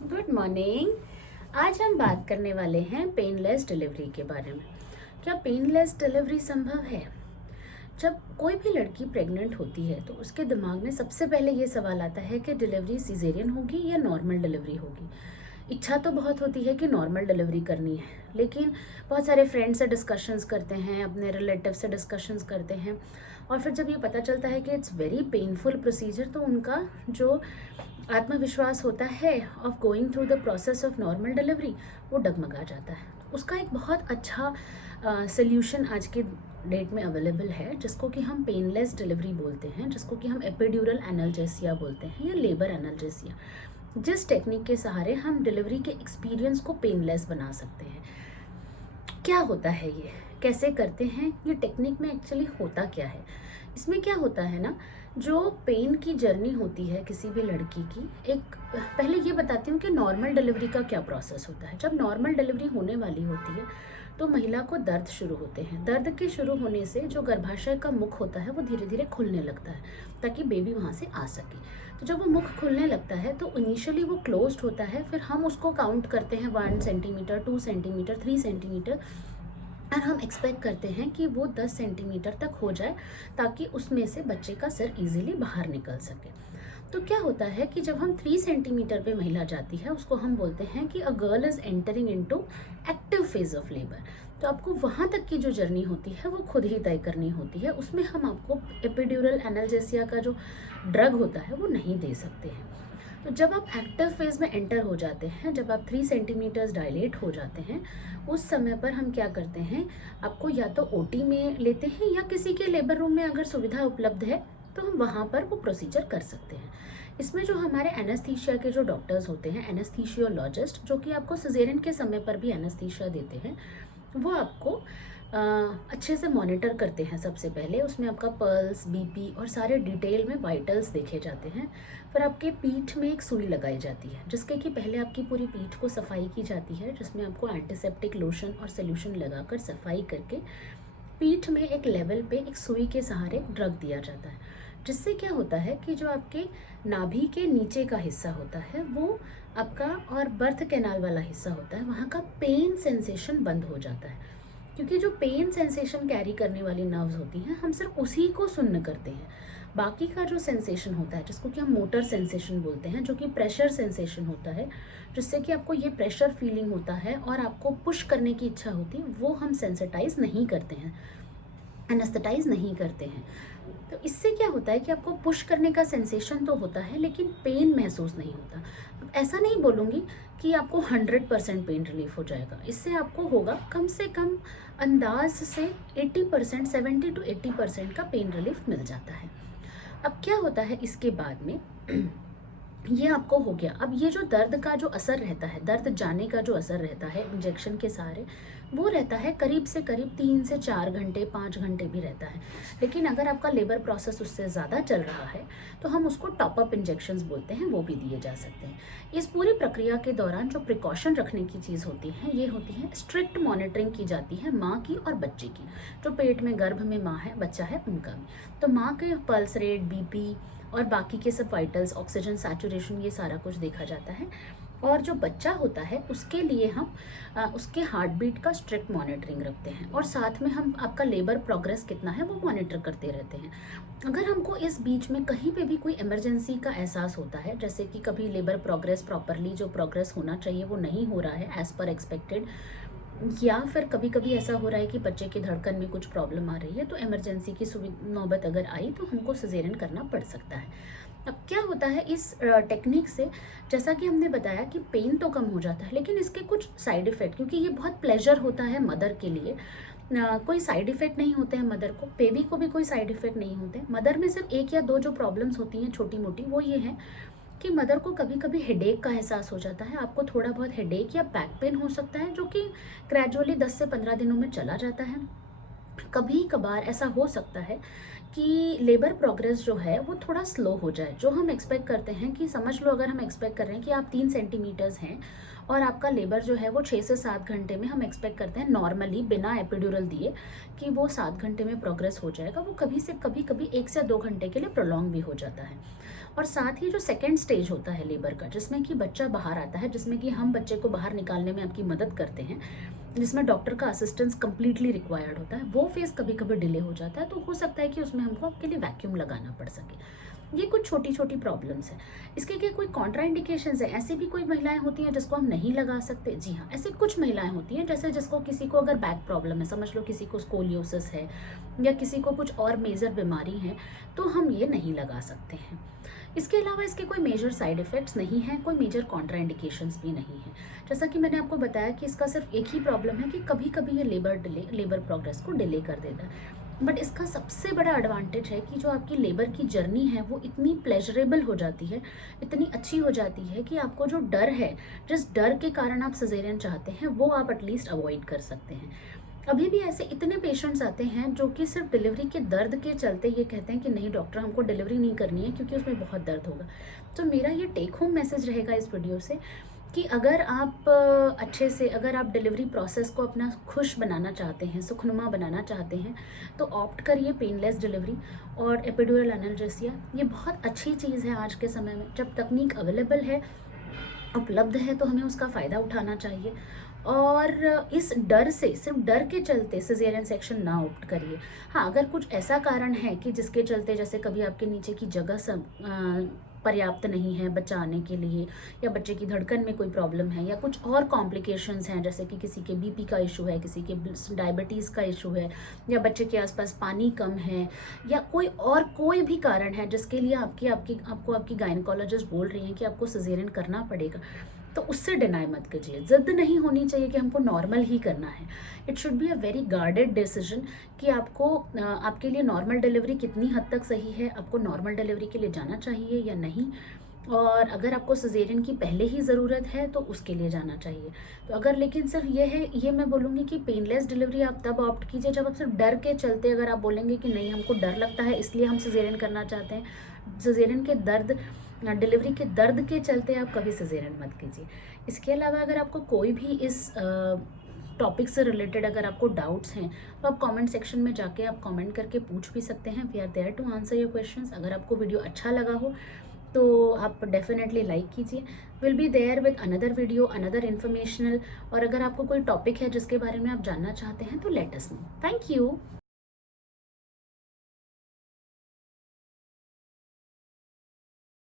Good morning. आज हम बात करने वाले हैं पेनलेस डिलीवरी के बारे में। क्या पेनलेस डिलीवरी संभव है? जब कोई भी लड़की प्रेग्नेंट होती है तो उसके दिमाग में सबसे पहले ये सवाल आता है कि डिलीवरी सिजेरियन होगी या नॉर्मल डिलीवरी होगी। इच्छा तो बहुत होती है कि नॉर्मल डिलीवरी करनी है, लेकिन बहुत सारे फ्रेंड से डिस्कशंस करते हैं, अपने रिलेटिव से डिस्कशंस करते हैं, और फिर जब ये पता चलता है कि इट्स वेरी पेनफुल प्रोसीजर तो उनका जो आत्मविश्वास होता है of going through the process of normal delivery वो डगमगा जाता है। उसका एक बहुत अच्छा सोल्यूशन आज के डेट में अवेलेबल है, जिसको कि हम पेनलेस डिलीवरी बोलते हैं, जिसको कि हम एपिड्यूरल एनाल्जेसिया बोलते हैं या लेबर एनाल्जेसिया। जिस टेक्निक के सहारे हम डिलीवरी के एक्सपीरियंस को पेनलेस बना सकते हैं। क्या होता है ये, कैसे करते हैं, ये टेक्निक में एक्चुअली होता क्या है? इसमें क्या होता है ना, जो पेन की जर्नी होती है किसी भी लड़की की, एक पहले ये बताती हूँ कि नॉर्मल डिलीवरी का क्या प्रोसेस होता है। जब नॉर्मल डिलीवरी होने वाली होती है तो महिला को दर्द शुरू होते हैं। दर्द के शुरू होने से जो गर्भाशय का मुख होता है वो धीरे धीरे खुलने लगता है ताकि बेबी वहाँ से आ सके। तो जब वो मुख खुलने लगता है तो इनिशियली वो क्लोज्ड होता है, फिर हम उसको काउंट करते हैं 1 सेंटीमीटर, 2 सेंटीमीटर, 3 सेंटीमीटर, और हम एक्सपेक्ट करते हैं कि वो 10 सेंटीमीटर तक हो जाए ताकि उसमें से बच्चे का सिर इजीली बाहर निकल सके। तो क्या होता है कि जब हम 3 सेंटीमीटर पे महिला जाती है उसको हम बोलते हैं कि a girl is entering into active phase of labour. तो आपको वहाँ तक की जो जर्नी होती है वो खुद ही तय करनी होती है। उसमें हम आपको एपिड्यूरल एनाल्जेसिया का जो ड्रग होता है वो नहीं दे सकते हैं। तो जब आप एक्टिव फेज में एंटर हो जाते हैं, जब आप 3 सेंटीमीटर्स डायलेट हो जाते हैं, उस समय पर हम क्या करते हैं, आपको या तो ओटी में लेते हैं या किसी के लेबर रूम में अगर सुविधा उपलब्ध है तो हम वहाँ पर वो प्रोसीजर कर सकते हैं। इसमें जो हमारे एनेस्थीसिया के जो डॉक्टर्स होते हैं, एनेस्थीसियोलॉजिस्ट, जो कि आपको सिजेरियन के समय पर भी एनेस्थीसिया देते हैं, वो आपको अच्छे से मॉनिटर करते हैं। सबसे पहले उसमें आपका पल्स, बीपी और सारे डिटेल में वाइटल्स देखे जाते हैं। फिर आपके पीठ में एक सुई लगाई जाती है, जिसके कि पहले आपकी पूरी पीठ को सफाई की जाती है, जिसमें आपको एंटीसेप्टिक लोशन और सोल्यूशन लगाकर सफाई करके पीठ में एक लेवल पे एक सुई के सहारे ड्रग दिया जाता है, जिससे क्या होता है कि जो आपके नाभि के नीचे का हिस्सा होता है वो आपका, और बर्थ कैनाल वाला हिस्सा होता है, वहाँ का पेन सेंसेशन बंद हो जाता है। क्योंकि जो पेन सेंसेशन कैरी करने वाली नर्व्स होती हैं, हम सिर्फ उसी को सुन्न करते हैं। बाकी का जो सेंसेशन होता है, जिसको कि हम मोटर सेंसेशन बोलते हैं, जो कि प्रेशर सेंसेशन होता है, जिससे कि आपको ये प्रेशर फीलिंग होता है और आपको पुश करने की इच्छा होती है, वो हम सेंसिटाइज नहीं करते हैं, एनेस्थेटाइज नहीं करते हैं। तो इससे क्या होता है कि आपको पुश करने का सेंसेशन तो होता है लेकिन पेन महसूस नहीं होता। अब ऐसा नहीं बोलूँगी कि आपको 100% पेन रिलीफ हो जाएगा, इससे आपको होगा कम से कम अंदाज से 80%, 70 to 80% का पेन रिलीफ मिल जाता है। अब क्या होता है इसके बाद में ये आपको हो गया। अब ये जो दर्द का जो असर रहता है, दर्द जाने का जो असर रहता है इंजेक्शन के सहारे, वो रहता है करीब से करीब 3 से 4 घंटे, 5 घंटे भी रहता है। लेकिन अगर आपका लेबर प्रोसेस उससे ज़्यादा चल रहा है तो हम उसको टॉप अप इंजेक्शंस बोलते हैं, वो भी दिए जा सकते हैं। इस पूरी प्रक्रिया के दौरान जो प्रिकॉशन रखने की चीज़ होती है, ये होती है स्ट्रिक्ट मॉनिटरिंग की जाती है माँ की और बच्चे की। जो पेट में गर्भ में माँ है, बच्चा है, उनका भी। तो माँ के पल्स रेट, बीपी और बाकी के सब वाइटल्स, ऑक्सीजन सैचुरेशन, ये सारा कुछ देखा जाता है। और जो बच्चा होता है उसके लिए हम उसके हार्ट बीट का स्ट्रिक्ट मॉनिटरिंग रखते हैं, और साथ में हम आपका लेबर प्रोग्रेस कितना है वो मॉनिटर करते रहते हैं। अगर हमको इस बीच में कहीं पे भी कोई इमरजेंसी का एहसास होता है, जैसे कि कभी लेबर प्रोग्रेस प्रॉपरली जो प्रोग्रेस होना चाहिए वो नहीं हो रहा है एज़ पर एक्सपेक्टेड, या फिर कभी कभी ऐसा हो रहा है कि बच्चे की धड़कन में कुछ प्रॉब्लम आ रही है, तो इमरजेंसी की नौबत अगर आई तो हमको सिजेरियन करना पड़ सकता है। अब क्या होता है इस टेक्निक से, जैसा कि हमने बताया कि पेन तो कम हो जाता है, लेकिन इसके कुछ साइड इफ़ेक्ट, क्योंकि ये बहुत प्लेजर होता है मदर के लिए, कोई साइड इफ़ेक्ट नहीं होते हैं मदर को, बेबी को भी कोई साइड इफ़ेक्ट नहीं होते। मदर में सिर्फ 1 या 2 जो प्रॉब्लम्स होती हैं छोटी मोटी, वो ये है कि मदर को कभी कभी हेडेक का एहसास हो जाता है। आपको थोड़ा बहुत हेडेक या बैक पेन हो सकता है, जो कि ग्रेजुअली 10 से 15 दिनों में चला जाता है। कभी कभार ऐसा हो सकता है कि लेबर प्रोग्रेस जो है वो थोड़ा स्लो हो जाए। जो हम एक्सपेक्ट करते हैं कि, समझ लो अगर हम एक्सपेक्ट कर रहे हैं कि आप 3 सेंटीमीटर्स हैं और आपका लेबर जो है वो 6 से 7 घंटे में हम एक्सपेक्ट करते हैं नॉर्मली बिना एपिड्यूरल दिए कि वो 7 घंटे में प्रोग्रेस हो जाएगा। वो कभी से कभी 1 से 2 घंटे के लिए प्रोलॉन्ग भी हो जाता है। और साथ ही जो सेकेंड स्टेज होता है लेबर का, जिसमें कि बच्चा बाहर आता है, जिसमें कि हम बच्चे को बाहर निकालने में आपकी मदद करते हैं, जिसमें डॉक्टर का असिस्टेंस कंप्लीटली रिक्वायर्ड होता है, वो फेज़ कभी कभी डिले हो जाता है। तो हो सकता है कि उसमें हमको आपके लिए वैक्यूम लगाना पड़ सके। ये कुछ छोटी छोटी प्रॉब्लम्स हैं। इसके क्या कोई कॉन्ट्रा इंडिकेशंस है? ऐसी भी कोई महिलाएं होती हैं जिसको हम नहीं लगा सकते? जी हाँ, ऐसी कुछ महिलाएं होती हैं, जैसे जिसको किसी को अगर बैक प्रॉब्लम है, समझ लो किसी को स्कोलियोसिस है या किसी को कुछ और मेजर बीमारी है, तो हम ये नहीं लगा सकते हैं। इसके अलावा इसके कोई मेजर साइड इफ़ेक्ट्स नहीं हैं, कोई मेजर कॉन्ट्रा इंडिकेशंस भी नहीं हैं। जैसा कि मैंने आपको बताया कि इसका सिर्फ एक ही प्रॉब्लम है कि कभी कभी ये लेबर प्रोग्रेस को डिले कर देता है। बट इसका सबसे बड़ा एडवांटेज है कि जो आपकी लेबर की जर्नी है वो इतनी प्लेजरेबल हो जाती है, इतनी अच्छी हो जाती है कि आपको जो डर है, जिस डर के कारण आप सिजेरियन चाहते हैं, वो आप एटलीस्ट अवॉइड कर सकते हैं। अभी भी ऐसे इतने पेशेंट्स आते हैं जो कि सिर्फ डिलीवरी के दर्द के चलते ये कहते हैं कि नहीं डॉक्टर, हमको डिलीवरी नहीं करनी है क्योंकि उसमें बहुत दर्द होगा। तो मेरा ये टेक होम मैसेज रहेगा इस वीडियो से कि अगर आप अच्छे से, अगर आप डिलीवरी प्रोसेस को अपना खुश बनाना चाहते हैं, सुखनुमा बनाना चाहते हैं, तो ऑप्ट करिए पेनलेस डिलीवरी और एपिड्यूरल एनाल्जेसिया। ये बहुत अच्छी चीज़ है आज के समय में। जब तकनीक अवेलेबल है, उपलब्ध है, तो हमें उसका फ़ायदा उठाना चाहिए। और इस डर से, सिर्फ डर के चलते सिजेरियन सेक्शन ना ऑप्ट करिए। हाँ, अगर कुछ ऐसा कारण है कि जिसके चलते, जैसे कभी आपके नीचे की जगह पर्याप्त नहीं है बच्चा आने के लिए, या बच्चे की धड़कन में कोई प्रॉब्लम है, या कुछ और कॉम्प्लिकेशंस हैं, जैसे कि किसी के बीपी का इशू है, किसी के डायबिटीज़ का इशू है, या बच्चे के आसपास पानी कम है, या कोई भी कारण है जिसके लिए आपको आपकी गायनेकोलॉजिस्ट बोल रही है कि आपको सिजेरियन करना पड़ेगा, तो उससे डिनाई मत कीजिए। ज़िद नहीं होनी चाहिए कि हमको नॉर्मल ही करना है। It should be a very guarded decision कि आपको आपके लिए नॉर्मल डिलीवरी कितनी हद तक सही है, आपको नॉर्मल डिलीवरी के लिए जाना चाहिए या नहीं, और अगर आपको सिजेरियन की पहले ही ज़रूरत है तो उसके लिए जाना चाहिए। तो अगर, लेकिन सिर्फ ये मैं बोलूँगी कि पेनलेस डिलीवरी आप तब ऑप्ट कीजिए जब आप सिर्फ डर के चलते, अगर आप बोलेंगे कि नहीं हमको डर लगता है इसलिए हम सिजेरियन करना चाहते हैं, सिजेरियन के दर्द, डिलीवरी के दर्द के चलते आप कभी सिजेरियन मत कीजिए। इसके अलावा अगर आपको कोई भी इस टॉपिक से रिलेटेड अगर आपको डाउट्स हैं तो आप कमेंट सेक्शन में जाके आप कमेंट करके पूछ भी सकते हैं। We are there to answer your questions. अगर आपको वीडियो अच्छा लगा हो तो आप डेफिनेटली लाइक कीजिए। Will be there with another video, another informational. और अगर आपको कोई टॉपिक है जिसके बारे में आप जानना चाहते हैं तो let us know. Thank you.